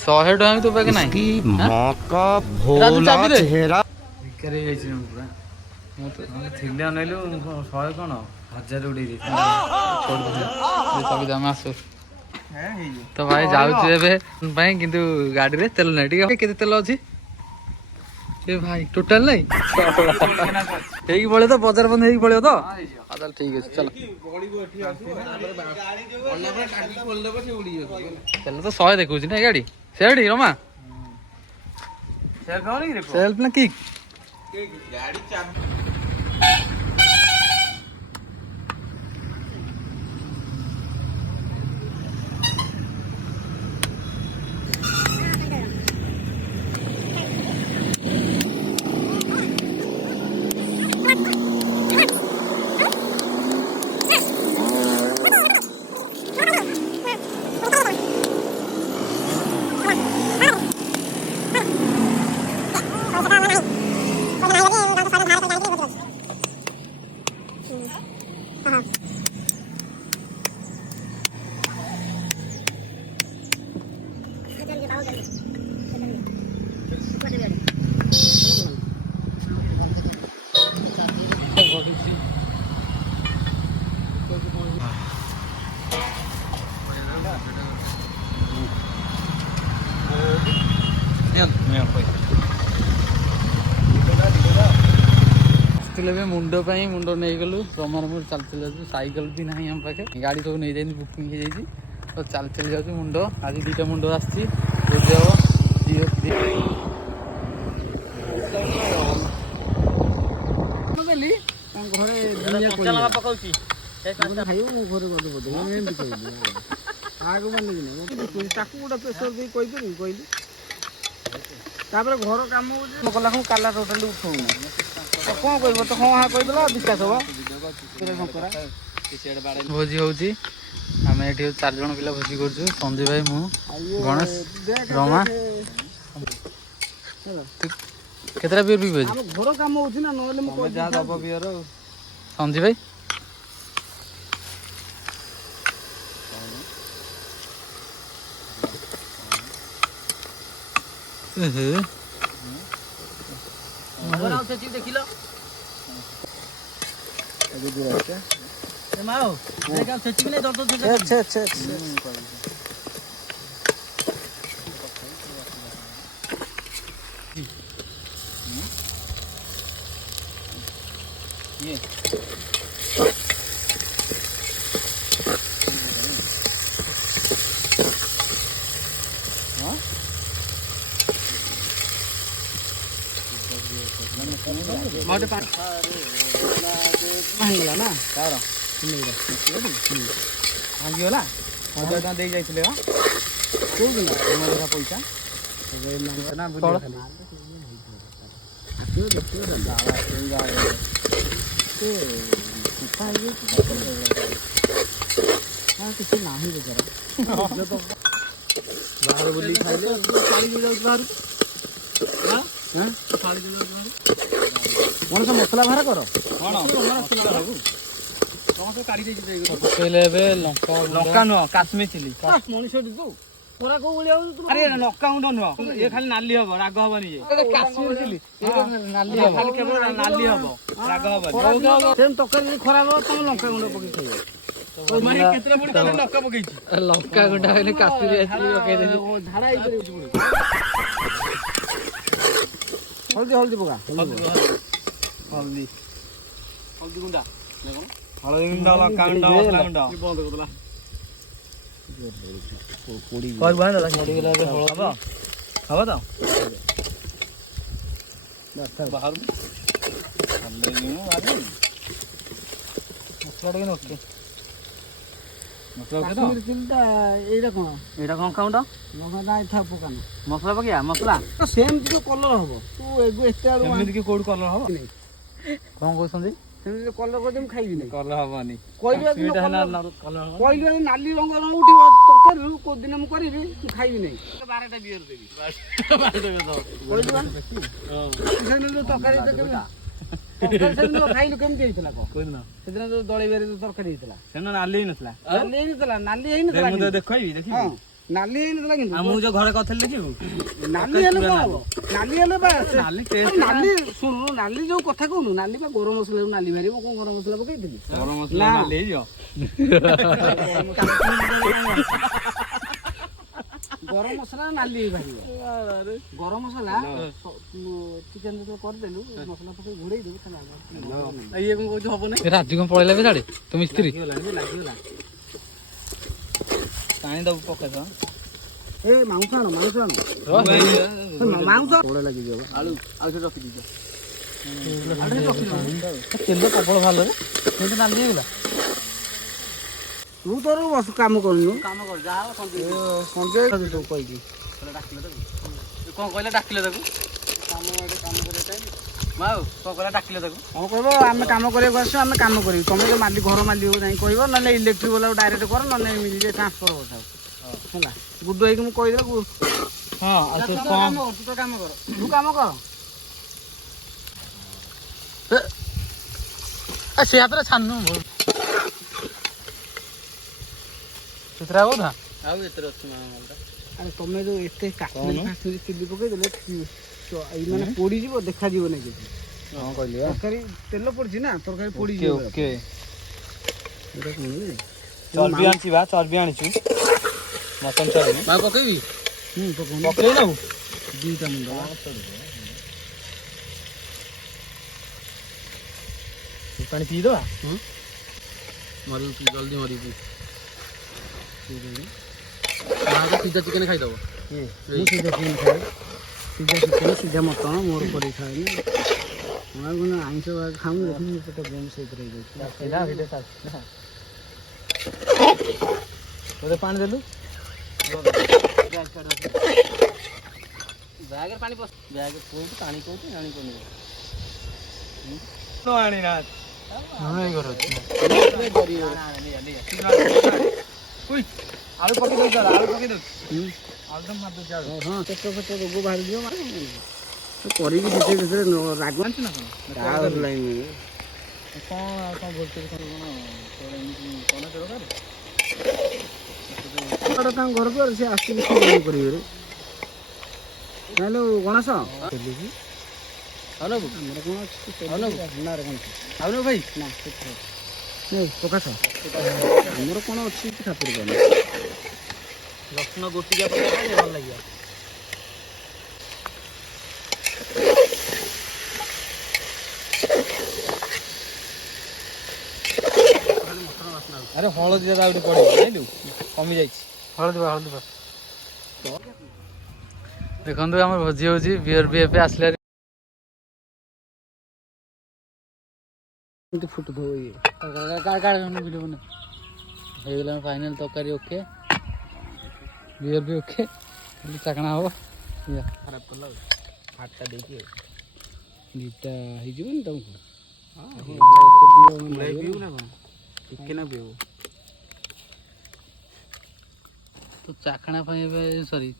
100 टका भी तो पाके नहीं मां का भोला चेहरा बेकार जाइछि हम पूरा मो तो थिले अनैलु 100 कोन 1000 उड़ी दे छोड़ दे तभी दाम आसो तो भाई जाउछु एबे भाई किंतु गाड़ी रे तेल नै ठीक केते तेल अछि ए भाई टोटल नहीं हेई बळे तो बाजार बंद हेई बळे तो हां चल ठीक है चल चल तो 100 देखौछि ना गाड़ी सेडी रमा सेल्फ नहीं रे सेल्फ ना किक गाड़ी चाबी मुंड मुंड नहीं गलु रमार मोर चल चल साइकिल भी ना हम पाखे गाड़ी सब नहीं जाए बुकिंग हो जाए तो चल चल जाऊँ मुंड आज 2टा मुंड आसी घर कम कला काला टोटाली उठाऊना कौन कर तो हाँ हाँ कहीदेला विश्वास हम भोजी होची आम ये 4 जन पिला भोजी कर संजय भाई मु गणेश रमा केतरा बियर भी भोजी घर काम होची ना नले मु जा दब बियर संजय भाई देखिल माओ देखा सेटिंग नहीं दर्द अच्छा ये मोटे पानी भांगला ना तार भांगला 1000 टका दे जाइले हा को दिना मोरा पैसा ना बुझे किसी नहीं बेचारा बाहर बुली खाइले बाहर मन से मसला बाहर कर लंका नुह काश्मीर चिली मनीष अरे लंका गुंड नुह ये खाली नाली हम राग हबनी काश्मीर चिली नाली हम राग हबनी तक खराब तुम लंका गुंड पकई लंका गुंडा काश्मीर हल्दी हल्दी पका हल्दी हल्दी गुंडा हल्दी गुंडा लंका गुंडा मसला गुंडा बंद कर दला कोड़ी कर बांध दला कोड़ी गेला बे हवा हवा तो बाहर हल्दी नु आगे मसला टे नोके मसला के तो चिंता एटा कोन काउंटा लगा था पकाना मसला पकिया मसला तो सेम जो कलर हबो तू एगो एटा सेम की कोड कलर हबो कोन कोसंदी सेम कलर को तुम खाइबी नै कलर हबनी कोइबा स्वीट है ना कलर हबो कोइबा नाली रंग न उठिबो तकर को दिन हम करबी तू खाइबी नै 12टा बियर देबी 12टा तो कोइबा हां सेन तकारी देबी तकारी खाइलु केमती हेतला को कोइ ना सेदिन जो दळे बेरे तरकारी हेतला सेन नाली नसला नाली हेतला नाली हेइ नसला मु देखैबी देखि ନାଲି ହେଇନଥିଲା କିନ୍ତୁ ମୁଁ ଯୋଉ ଘରେ କରିଥିଲି ଦେଖିବୁ ନାଲି ହେଲେ କଣ ହବ ନାଲି ହେଲେ ବା ନାଲି ଶୁଣୁ ନାଲି ଯୋଉ କଥା କହୁନୁ ନାଲି ବା ଗରମ ମସଲା ନାଲି ମାରିବ କଣ ଗରମ ମସଲା ପକେଇଥିଲି ଗରମ ମସଲା ନାଲି ହେଇଯିବ ଗରମ ମସଲା ନାଲି ହେଇପାରିବ ଗରମ ମସଲା ଚିକେନ ଯେତେବେଳେ କରିଦେଲୁ ମସଲା ପକେଇ ଘୋଡେଇ ଦେବୁ ଇଏ କଣ କହୁଛୁ ହବ ନାହିଁ ରାଜୁ କଣ ପଳେଇଲା ବି ସାଡେ ତୁ ମିସ୍ତ୍ରୀ ଲାଗିଗଲା ପାଣି ଦବୁ ପକେଇଦ ଏ ମାଉଁସ ଆଣ ମାଉଁସ ପୋଡା ଲାଗିଯିବ ଆଳୁ ଆଉ ସେଠି ରଖିଦେଇଛ ତେଲ ପ୍ରବଳ ଭଲ କିନ୍ତୁ ନାଲି ହେଇଗଲା ତୁ ତୋର ବସ କାମ କରୁନୁ କାମ କର ଯାହା ସଞ୍ଜୟ କହିକି ଡାକିଲେ ତାକୁ କଣ କହିଲେ ଡାକିଲେ ତାକୁ କାମ କରିବା ଟାଇମ୍ ମାଉ କଣ କହିଲା ଡାକିଲେ ତାକୁ କଣ କହିବ ଆମେ କାମ କରିବାକୁ ଆସିଛୁ ଆମେ କାମ କରିବୁ ତମେ ତ ମାଲିକ ଘର ମାଲିକ ଯାଇ କହିବ ନହେଲେ ଇଲେକ୍ଟ୍ରିକ୍ ବାଲାକୁ ଡାଇରେକ୍ଟ କର ନହେଲେ ନିଜେ ଟ୍ରାନ୍ସଫର କରିଥାଉ ହେଲା ଗୁଡୁ ହେଇକି ମୁଁ କହିଦେଲା ହଁ ତୁ କାମ କର ତୁ କାମ କର ସେ ହାତରେ ଛାନୁ ସେଥିରେ ଆଉ ନା ଆଉ ଏଥିରେ ଅଛି ଆରେ ତମେ ଯୋଉ ଏତେ କାଶ୍ମୀରୀ ଚିଲି ପକେଇଦେଲେ ଏଇ ମାନେ ପୋଡିଯିବ ଦେଖାଯିବନି କିଛି ହଁ କହିଲି ତରକାରୀ ତେଲ ପଡିଛି ନା ତରକାରୀ ପୋଡିଯିବ ଓକେ ଚର୍ବି ଆଣିଛି ବା ଚର୍ବି ଆଣିଛୁ ମଟନ ଚର୍ବି ମା ପକେଇବି ପକେଇ ନବୁ ଦିଟା ମୁଣ୍ଡ ପାଣି ପିଇଦବା ମରିବୁ ଜଲ୍ଦି ମରିବୁ ସିଧା ଚିକେନ ଖାଇଦବ ମୁଁ ସିଧା ଚିକେନ ଖାଏ ସିଧା ଚିକେନ ସିଧା ମଟନ ମୋର କରି ଖାଏନି ମୁଁ ଆଇଁଷ ଖାଉନି ଦେଖୁନି ପେଟ ଗେମ୍ ସେଇଥିରେ ହେଇଯାଉଛି ପାଣି ଦେଲୁ ବ୍ୟାଗରେ ପାଣି ପଶ ବ୍ୟାଗ କୋଉଠି ପାଣି କୋଉଠି ଜାଣି ପାରୁନି ଆଣିନା ଆଳୁ ପକେଇ ଦଉଛି ଆଳୁ ପକେଇ ଦଉଛି ଆଳୁ ତ ମାରି ଦଉଛି ହଁ କେତେ କେତେ ରୋଗ ବାହାରିଯିବ କରିକି ସେଥିରେ ରାଗ ଆଣିଛୁ ନା କଣ ଲାଇନ୍ କଣ ଆଉ କଣ ଭୋଲ୍ଟେଜ କଣ କଣ ଦରକାର ତାଙ୍କ ଘରକୁ ସେ ଆସିକି ଇଏ କରିବେ ତାହେଲେ ଗଣେଶ ଆମର କଣ ଅଛି ଭାଇ ନା ପ୍ରକାଶ ଆମର କଣ ଅଛି ଠାକୁର ରତ୍ନ ଗୋଟିକା ପକେଇବା ଭଲ ଲାଗିବ ଆରେ ହଳଦୀ ଦାଦା ଗୋଟେ ପଡିବ ଜାଣିଲୁ କମି ଯାଇଛି ହଳଦୀ ଦେଖନ୍ତୁ ଆମର ଭୋଜି ହଉଛି ବିଅର ବି ଏବେ ଆସିଲା ଫୁଟୁଥିବ ଇଏ ହେଇଗଲା ଫାଇନାଲ ତରକାରୀ ଓକେ ବିଅର ବି ଓକେ ଚାକଣା ହବ ଖରାପ କଲା ହାଟଟା ଦେଇକି ଦୁଇଟା ହେଇଯିବନି ତମକୁ ପିଇବୁ ନା କଣ ଟିକେ ନା ପିଇବୁ ତ ଚାକଣା ପାଇଁ ଏବେ ସରି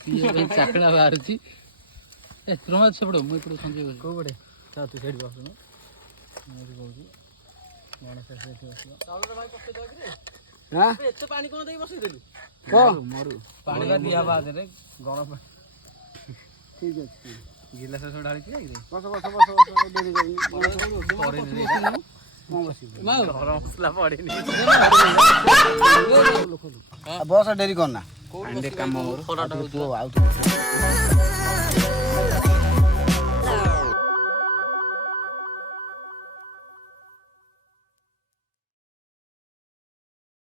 ପିଇବା ପାଇଁ ଚାକଣା ବାହାରୁଛି ଏ ତୁମ ସେପଟ ମୁଁ ଏପଟେ ସଞ୍ଜୟ କୋଉ ପଟେ ତୁ ସେଇଠି ବସୁନ କହୁଛି ଗଣେଶ ସେଇଠି ବସିବ ଏତେ ପାଣି କଣ ଦେଇକି ବସେଇଦେଲୁ ମରୁ ପାଣି ବା ଦିଆ ହବା ଆଗରେ ଗରମ ଠିକ ଅଛି ଗିଲାସ ସବୁ ଢାଳିକି ବସ ଡେରି ଗରମ ମସଲା ପଡିନି ବସ ଡେରି କରନା କାମ ଆଉ